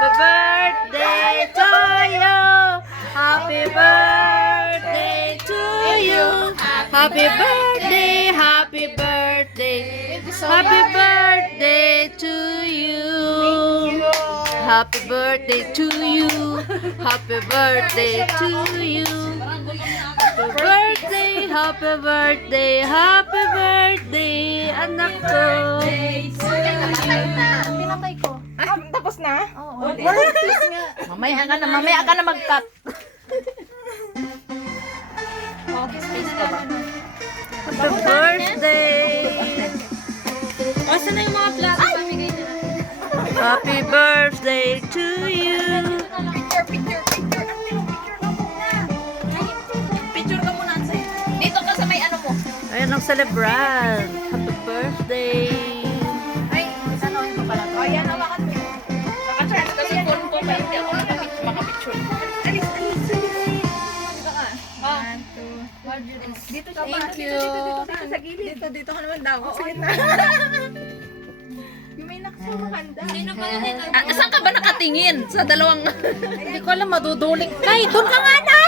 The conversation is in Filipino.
Happy birthday to you. Happy birthday to you. Happy birthday, happy birthday. Happy birthday to you. Happy birthday to you. Happy birthday to you. Happy birthday, happy birthday, anak ko. Pinatay ko. Tapos na? Oo. Mamaya ka na mag-cut. Space ka ba? Happy birthday. O, saan na yung mga plato pamigay nila? Happy birthday to you. Picture ka muna. Picture ka muna. Dito ka sa may ano mo. Ayan ang celebrant. Happy birthday. Ay, sanoin ko pala. O, yan, hawakan mo. Naka-charge kasi phone ko. Kaya hindi ako makapicture. Alis. Dito ka. One, two. Dito ka ba? Thank you. Dito sa gilid. Dito ka naman daw. Sa gitna. Yung may nakasumahanda. Sino pala nito? Saan ka ba nakatingin? Sa dalawang... Hindi ko alam, maduduling. Kay, doon ka nga na!